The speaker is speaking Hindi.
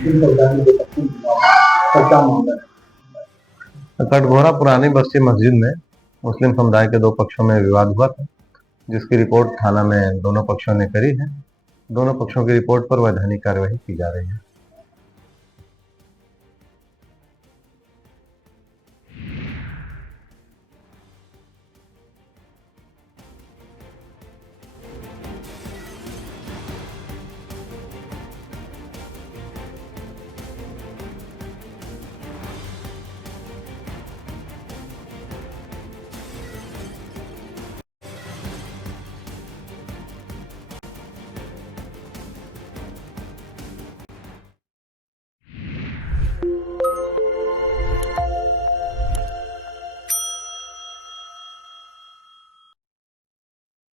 मुस्लिम समुदाय में दो पक्षों में विवाद है, क्या मामला है? कटघोरा पुरानी बस्ती मस्जिद में मुस्लिम समुदाय के दो पक्षों में विवाद हुआ था, जिसकी रिपोर्ट थाना में दोनों पक्षों ने करी है। दोनों पक्षों की रिपोर्ट पर वैधानिक कार्यवाही की जा रही है।